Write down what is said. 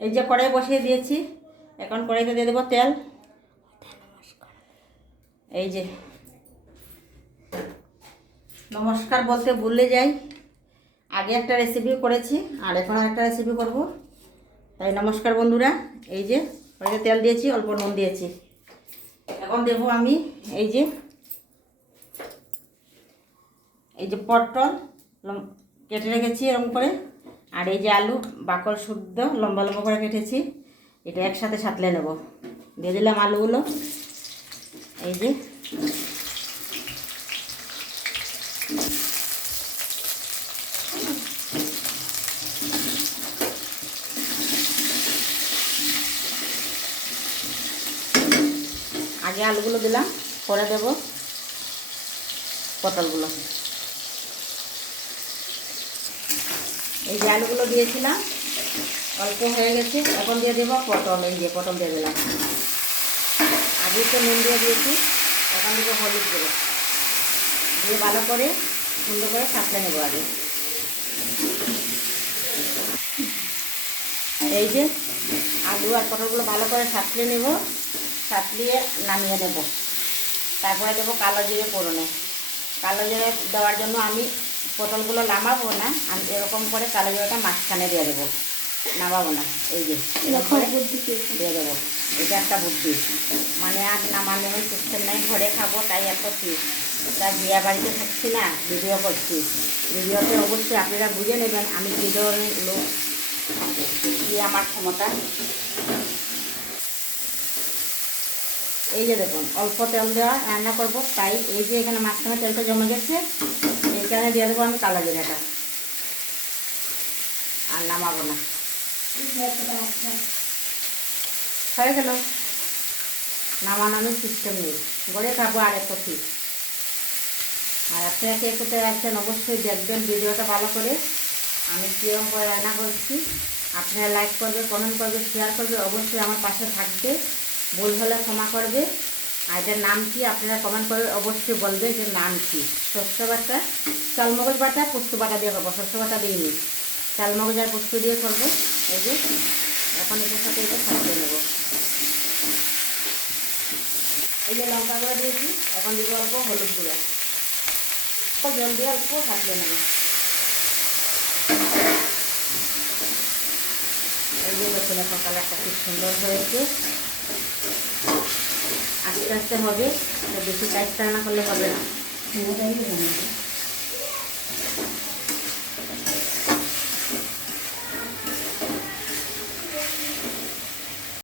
এই যে কড়াই বসিয়ে দিয়েছি, এখন কড়াইতে দিয়ে দেবো তেল। এই যে নমস্কার বলতে ভুলে যাই, আগে একটা রেসিপি করেছি আর এখন একটা রেসিপি করব, তাই নমস্কার বন্ধুরা। এই যে কড়াইতে তেল দিয়েছি, অল্প নুন দিয়েছি। এখন দেবো আমি এই যে পটল কেটে রেখেছি এরকম করে, আর এই যে আলু বাকল শুদ্ধ লম্বা লম্বা করে কেটেছি, এটা একসাথে সাঁতলে নেব। দিয়ে দিলাম আলুগুলো। এই যে আগে আলুগুলো দিলাম, পরে দেব পটলগুলো। এই যে আলুগুলো দিয়েছিলাম, অল্প হয়ে গেছে, এখন দিয়ে দেবো পটল। এই যে পটল দিয়ে দিলাম, আগে তো নুন দিয়ে দিয়েছি, এখন দেবো হলুদ গুঁড়ো দিয়ে ভালো করে সুন্দর করে সাঁতলে নেবো আগে। এই যে আলু আর পটলগুলো ভালো করে সাঁতলে নেব, সাঁতলিয়ে নামিয়ে নেব। তারপরে দেবো কালো জিরে ফোড়নে। কালো জিরে দেওয়ার জন্য আমি পটলগুলো নামাবো না, আমি এরকম করে কালো জিরেটা মাঝখানে দিয়ে দেবো, নামাবো না। এই যে এরকম দিয়ে দেবো, এটা একটা বুদ্ধি, মানে আর নামানোর সিস্টেম নেই, ঘরে খাবো তাই এত কি, তা বিয়ে বাড়িতে থাকছি না, ভিডিও করছি। ভিডিওতে অবশ্যই আপনারা বুঝে নেবেন আমি কী ধরনের লোক, কি আমার ক্ষমতা। এই যে দেখুন অল্প তেল দেওয়া রান্না করবো, তাই এই যে এখানে মাঝখানে তেলটা জমে গেছে, এইখানে দিয়ে দেবো আমি কালো জিরাটা, আর নামাবো না। হয়ে গেল, নামানোর সিস্টেম নেই, গড়ে খাবো আর এত ঠিক। আর আপনারা কে কোথায় আসছেন অবশ্যই দেখবেন ভিডিওটা ভালো করে, আমি কীরকম করে রান্না করছি। আপনারা লাইক করবে, কমেন্ট করবে, শেয়ার করবে, অবশ্যই আমার পাশে থাকবে। ভুল হলে ক্ষমা করবে। আর এটার নাম কি আপনারা কমেন্ট করে অবশ্যই বলবে যে নাম কি। শস্য বাটা, চালমগজ বাটা, পোস্ত বাটা দিয়ে করবো, শস্য বাটা দিইনি, চালমগজ আর পোস্ত দিয়ে করবো। এই যে এখন এটার সাথে এটা সাজিয়ে নেব। এই যে লঙ্কা গুঁড়ো দিয়েছি, এখন দিব অল্প হলুদ গুঁড়ো, জল দিয়ে অল্প সাজিয়ে নেব। এই যে দেখুন এখন কালারটা খুব সুন্দর হয়েছে। আস্তে আস্তে হবে, বেশি কাজটা না করলে হবে না।